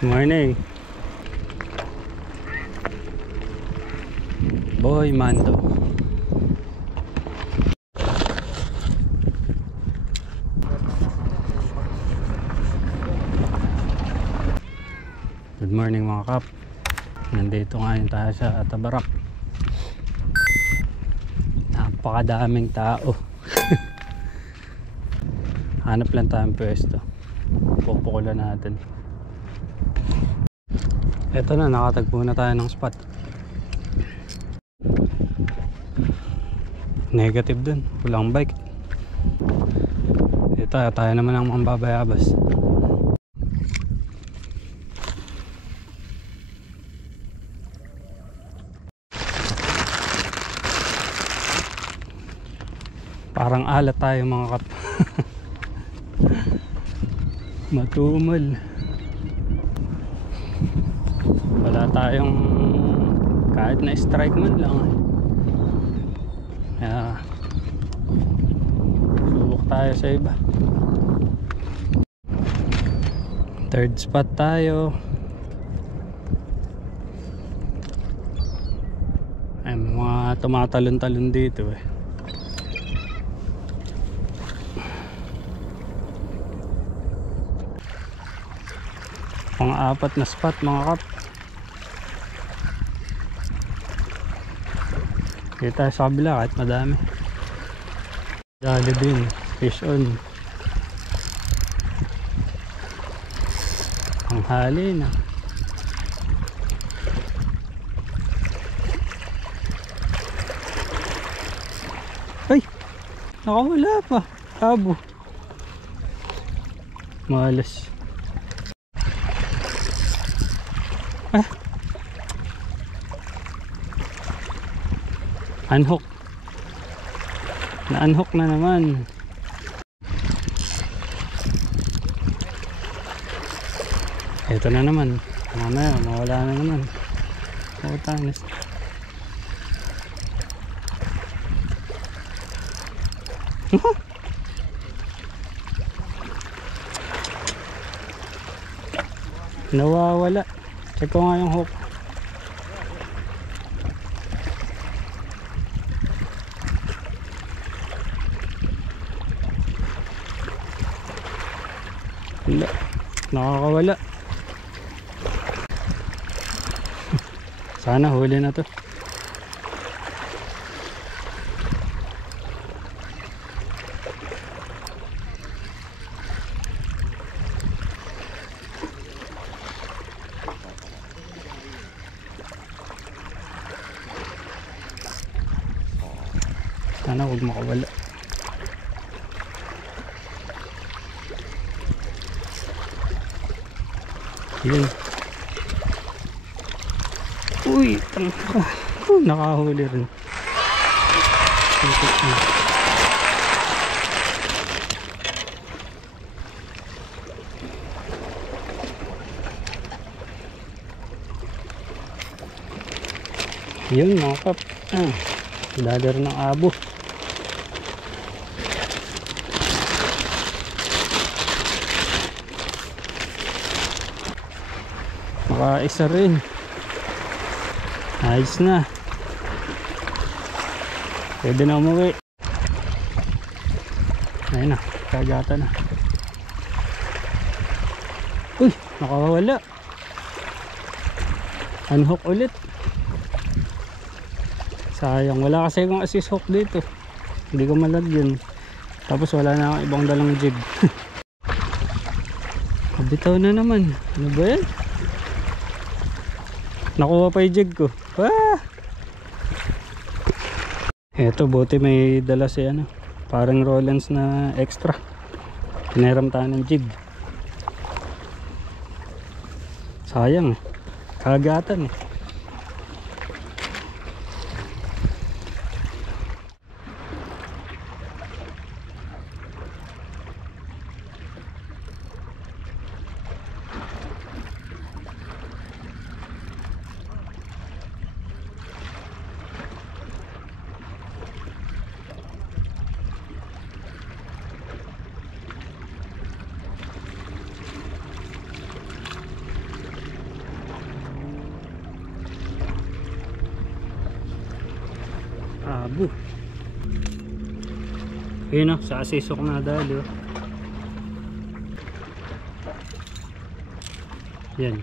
Morning. Boy Mando. Good morning mga kap. Nandito ngayon tayo sa Tabarak. Napakadaming tao. Hanap lang tayong pwesto. Pupukulan natin. Eto na, nakatagpo na tayo ng spot. Negative dun, walang bike. Tayo naman ang mambabayabas. Parang alat tayo mga kap. Matumal. Wala tayong kahit na strike man lang. Kaya subok tayo sa iba. Third spot tayo. Ay, mga tumatalon-talon dito eh. Pang-apat na spot mga kap. Dito tayo sa kabila kahit madami. Dali din, fish on. Ang hali na. Ay! Nakawala pa. Abo. Malas. Ah! Unhook. Na-unhook na naman. Ito na naman. Mamaya, mawala na naman. Tanis. Nawawala. Check ko nga yung hook. Wala. Nakakawala. Sana huli na to. Sana huwag makawala. Yun. Uy, tangka. Nakahuli rin. Yun mga kap. Dadar ng abo. Isa rin. Ayos na. Pwede na umuwi. Ayun na, kagata na. Uy, nakawala. Unhook ulit. Sayang, wala kasi akong assist hook dito. Hindi ko malagyan. Tapos wala na akong ibang dalang jig. Kabitaw na naman. Ano ba yan? Nakuha pa yung jig ko. Eto, buti may dala si ano, parang Rollins na extra. Pinahiram tayo ng jig. Sayang, kagatan eh. Ayun o, sa asisok na dali o. Yan.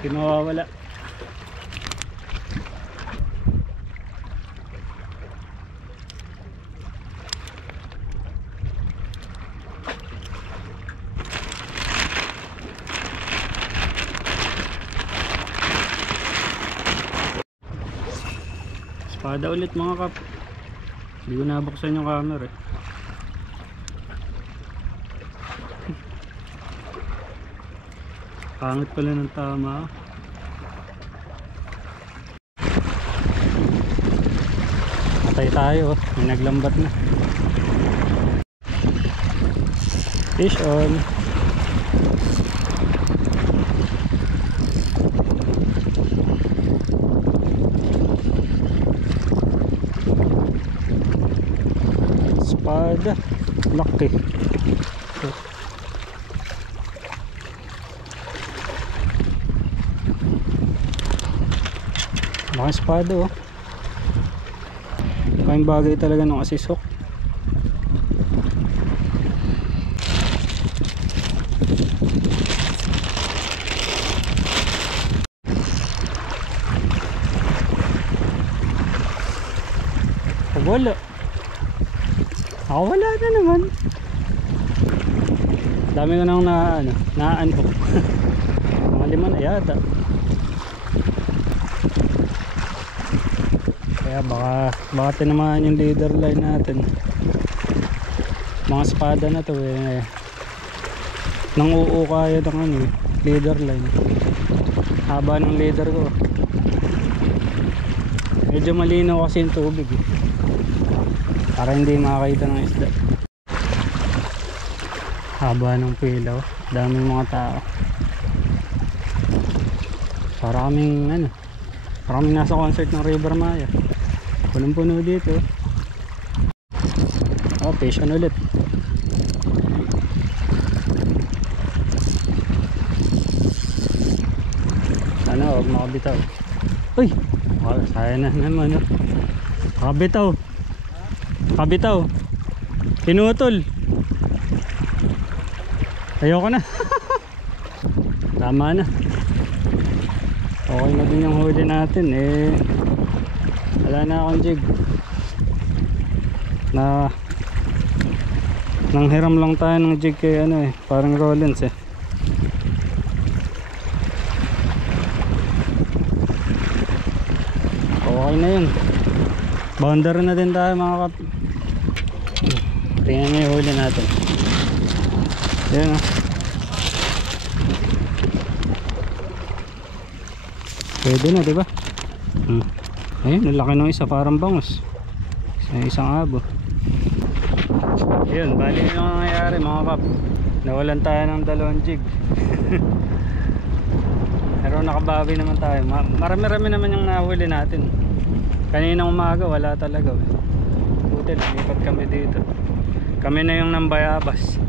Hindi mawawala. Espada ulit mga kap. Hindi ko nabuksan yung camera eh. Pangit pala ng tama. Patay tayo, may naglambat na. Fish on. Espada laki. Mga espada oh. Kaing bagay talaga ng asisok. Wala. Ako wala na naman. Dami ko nang na-unhook. Mga 5 na yata. Kaya baka tinamaan yung leader line natin. Mga espada na to eh. Nang uukaya ng leader line. Haba ng leader ko. Medyo malinaw kasi yung tubig eh. Para hindi makakita ng isda. Haba ng pilaw. Daming mga tao. Para kaming nasa concert ng River Maya. Punong-puno dito. Oh, fish on ulit. Sana huwag makabitaw. Uy! Sayang na naman. Kabitaw. Kabitaw. Pinutol. Ayoko na. Tama na. Okay na din yung huli natin eh. Wala na akong jig. Nanghiram lang tayo ng jig kay parang Rollins eh. Okay na yun. Boundary na din tayo mga kap. Tingnan nyo yung huli natin. Yan oh. Pwede na diba? Ayun, laki ng isa, parang bangus. Isang abo. Ayun, bali yung nangyayari mga kap. Nawalan tayo ng 2 jig. Pero nakabawi naman tayo. Marami-rami naman yung nahuli natin. Kaninang umaga wala talaga. Buti lumipat kami dito. Kami na yung nambayabas.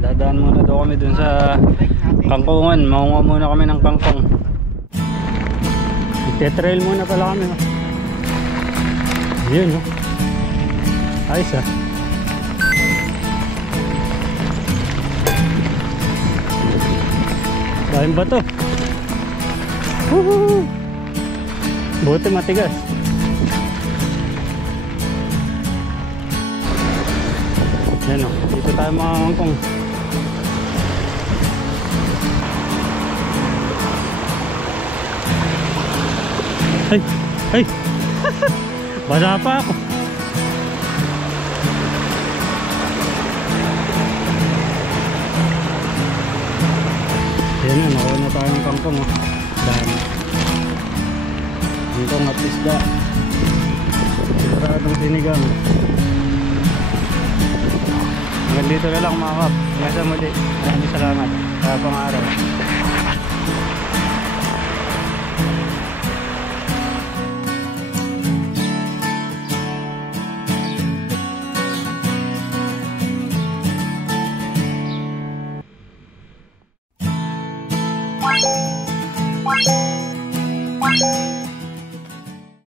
Dadaan muna daw kami dun sa kangkungan. Maunga muna kami ng kangkong. Tetrail muna pala kami. Yun no. Ayos ah. Dahil ba to? Woohoo! Buti matigas. Yan o. Dito tayo mga kangkong. Ay! Ay! Basa pa ako. Yan na, nakuha na tayo ng kangkong oh. Dami. Kangkong at isda. Siguradong sinigang. Hanggang dito na lang mga kap. Hanggang sa muli. Maraming salamat. Sa pang-araw.